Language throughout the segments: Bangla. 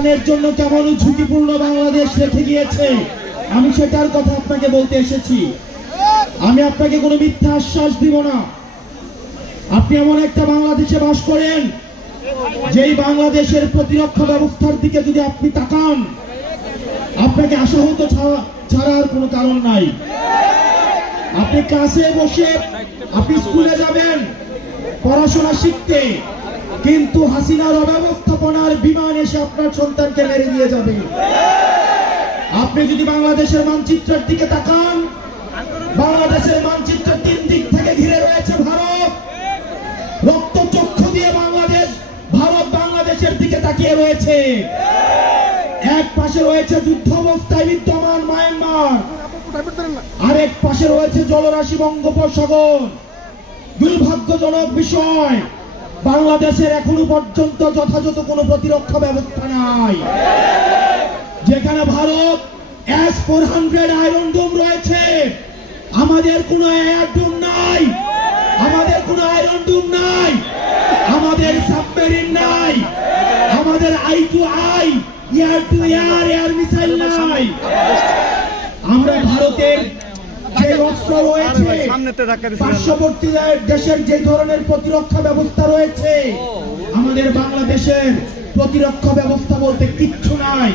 সন্তানের জন্য কেমন ঝুঁকিপূর্ণ বাংলাদেশ রেখে গিয়েছে, আমি সেটার কথা আপনাকে বলতে এসেছি। আমি আপনাকে কোনো মিথ্যা আশ্বাস দিব না। আপনি এমন একটা বাংলাদেশে বাস করেন, যেই বাংলাদেশের প্রতিরক্ষা ব্যবস্থার দিকে যদি আপনি তাকান, আপনাকে আশাহত ছাড়ার কোনো কারণ নাই। আপনি ক্লাসে বসে আপনি স্কুলে যাবেন পড়াশোনা শিখতে, কিন্তু হাসিনার অব্যবস্থাপনার বিমান এসে আপনার সন্তানকে মেরে দিয়ে যাবে। আপনি যদি বাংলাদেশের মানচিত্রের দিকে তাকান, বাংলাদেশের মানচিত্রের 3 দিক থেকে ঘিরে রয়েছে ভারত। রক্তচক্ষু দিয়ে ভারত বাংলাদেশের দিকে তাকিয়ে রয়েছে। এক পাশে রয়েছে যুদ্ধ অবস্থায় বিদ্যমান মায়ানমার, আরেক পাশে রয়েছে জলরাশি বঙ্গোপসাগর। দুর্ভাগ্যজনক বিষয়, বাংলাদেশের এখনো পর্যন্ত যথাযথ কোনো প্রতিরক্ষা ব্যবস্থা নাই। যেখানে ভারত S-400 আয়রন ডোম রয়েছে, আমাদের কোনো এয়ার ডোম নাই, আমাদের কোনো আয়রন ডোম নাই, আমাদের সাবমেরিন নাই, আমাদের I-to-I air two air missile নাই। আমরা ভারতের যে অস্ত্র রয়েছে, পার্শ্ববর্তী দেশের যে ধরনের প্রতিরক্ষা ব্যবস্থা রয়েছে, আমাদের বাংলাদেশের প্রতিরক্ষা ব্যবস্থা বলতে কিচ্ছু নাই।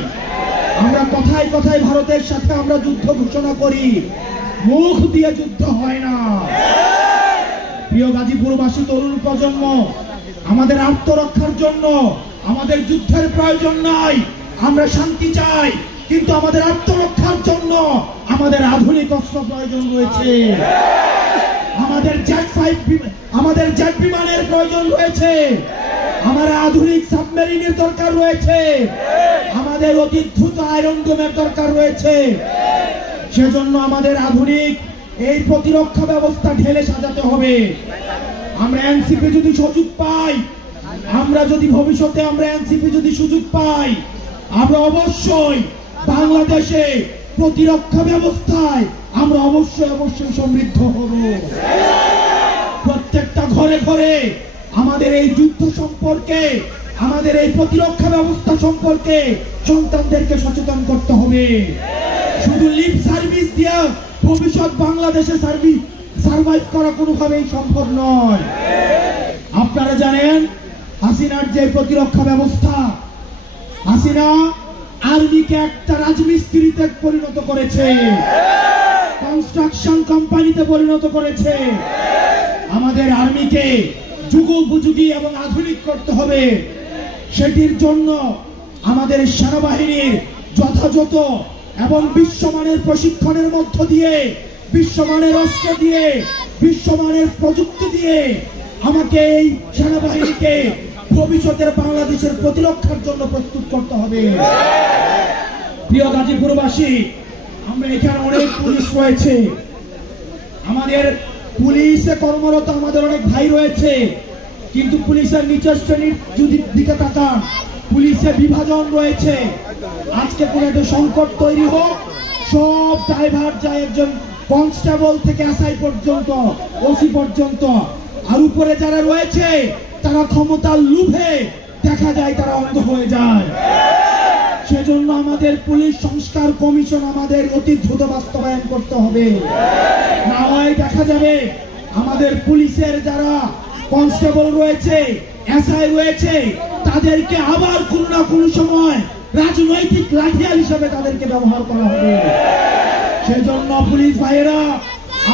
আমরা কথায় কথায় ভারতের সাথে আমরা যুদ্ধ ঘোষণা করি, মুখ দিয়ে যুদ্ধ হয় না। প্রিয় গাজীপুরবাসী তরুণ প্রজন্ম, আমাদের আত্মরক্ষার জন্য আমাদের যুদ্ধের প্রয়োজন নাই। আমরা শান্তি চাই, কিন্তু আমাদের আত্মরক্ষার জন্য আমাদের আধুনিক অস্ত্র প্রয়োজন রয়েছে। আমাদের জেট বিমানের প্রয়োজন রয়েছে, আমার আধুনিক সাবমেরিনের দরকার রয়েছে, আমাদের অতি দ্রুত আয়রন ডোমের দরকার রয়েছে। সেজন্য আমাদের আধুনিক এই প্রতিরক্ষা ব্যবস্থা ঢেলে সাজাতে হবে। আমরা এনসিপি যদি সুযোগ পাই, আমরা যদি ভবিষ্যতে এনসিপি যদি সুযোগ পাই, আমরা অবশ্যই বাংলাদেশে প্রতিরক্ষা ব্যবস্থায় আমরা অবশ্যই সমৃদ্ধ হব। প্রত্যেকটা ঘরে ঘরে আমাদের এই যুদ্ধ সম্পর্কে, আমাদের এই প্রতিরক্ষা ব্যবস্থা সম্পর্কে সন্তানদেরকে সচেতন করতে হবে। শুধু লিপ সার্ভিস দিয়ে ভবিষ্যৎ বাংলাদেশে সার্ভাইভ করা কোনোভাবেই সম্ভব নয়। আপনারা জানেন, হাসিনার যে প্রতিরক্ষা ব্যবস্থা, হাসিনা আর্মিকে একটা রাজমিস্ত্রিতে পরিণত করেছে, কনস্ট্রাকশন কোম্পানিতে পরিণত করেছে। আমাদের আর্মিকে যুগোপযোগী এবং আধুনিক করতে হবে। সেটির জন্য আমাদের সেনাবাহিনীর যথাযথ এবং বিশ্বমানের প্রশিক্ষণের মধ্য দিয়ে, বিশ্বমানের অস্ত্র দিয়ে, বিশ্বমানের প্রযুক্তি দিয়ে আমাকে এই সেনাবাহিনীকে ভবিষ্যতের বাংলাদেশের প্রতিরক্ষার জন্য প্রস্তুত করতে হবে। প্রিয় গাজীপুরবাসী, আমরা এখানে অনেক পুলিশ রয়েছে, আমাদের পুলিশে কর্মরত আমাদের অনেক ভাই রয়েছে, কিন্তু পুলিশের নিচের শ্রেণীর যদি দিকে তাকান, পুলিশে বিভাজন রয়েছে। আজকে কোন একটা সংকট তৈরি হোক, সব ড্রাইভার যায় একজন কনস্টেবল থেকে এসআই পর্যন্ত, ওসি পর্যন্ত, আর উপরে যারা রয়েছে তারা ক্ষমতার লোভে দেখা যায় তারা অন্ধ হয়ে যায়। সেজন্য আমাদের পুলিশ সংস্কার কমিশন আমাদের অতি দ্রুত বাস্তবায়ন করতে হবে। না হয় দেখা যাবে আমাদের পুলিশের যারা কনস্টেবল রয়েছে, এসআই রয়েছে, তাদেরকে আবার কোনো না কোনো সময় রাজনৈতিক লাঠিয়াল হিসেবে তাদেরকে ব্যবহার করা হবে। সেজন্য পুলিশ ভাইয়েরা,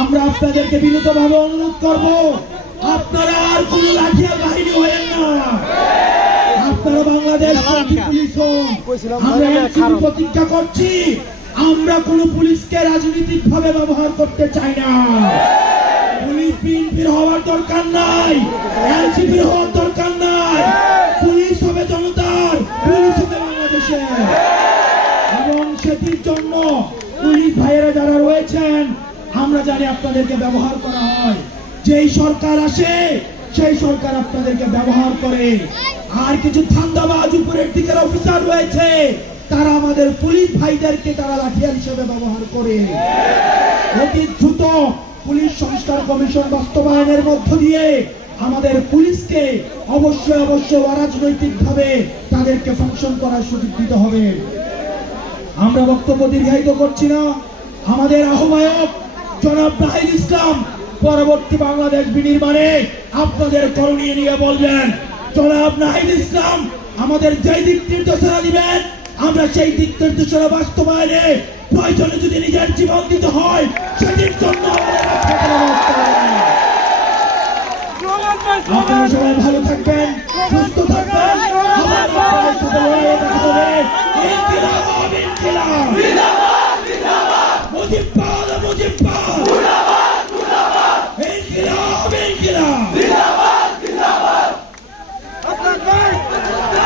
আমরা আপনাদেরকে বিনীতভাবে অনুরোধ করব, আপনারা আর কোন লাঠিয়াল বাহিনী হয়েন না। আপনারা বাংলাদেশ পুলিশ হন। আমরা এনসিপি প্রতিজ্ঞা করছি, আমরা কোন পুলিশকে রাজনৈতিক ভাবে ব্যবহার করতে চাই না। পুলিশ বিএনপির হওয়ার দরকার নাই, এনসিপির হওয়ার দরকার নাই। পুলিশ হবে জনতার, পুলিশ হবে বাংলাদেশের। এবং সেটির জন্য পুলিশ ভাইয়েরা যারা রয়েছেন, আমরা জানি আপনাদেরকে ব্যবহার করা হয়। যেই সরকার আসে সেই সরকার আপনাদেরকে ব্যবহার করে। আর কিছু ধান্দাবাজ উপরের দিকের অফিসার রয়েছে, তারা আমাদের পুলিশ ভাইদেরকে তারা লাঠিয়াল হিসেবে ব্যবহার করে। অতি দ্রুত পুলিশ সংস্কার কমিশন বাস্তবায়নের মধ্য দিয়ে আমাদের পুলিশকে অবশ্যই অরাজনৈতিক ভাবে তাদেরকে ফাংশন করার সুযোগ দিতে হবে। আমরা বক্তব্য দীর্ঘায়িত করছি না। আমাদের আহ্বায়ক জনাব নাহিদ ইসলাম পরবর্তী বাংলাদেশ বিনির্মাণে আপনাদের করণীয় নিয়ে বলবেন। জনাব নাহিদ ইসলাম আমাদের যে দিক নির্দেশনা দিবেন, আমরা সেই দিক নির্দেশনা বাস্তবায়নে প্রয়োজনে যদি নিজের জীবন দিতে হয় সেটির জন্য আপনারা সবাই ভালো থাকবেন, সুস্থ থাকবেন। আমার আপনাদের সাথে লড়াইয়ে দেখা হবে। ইনকিলাব, ইনকিলাব।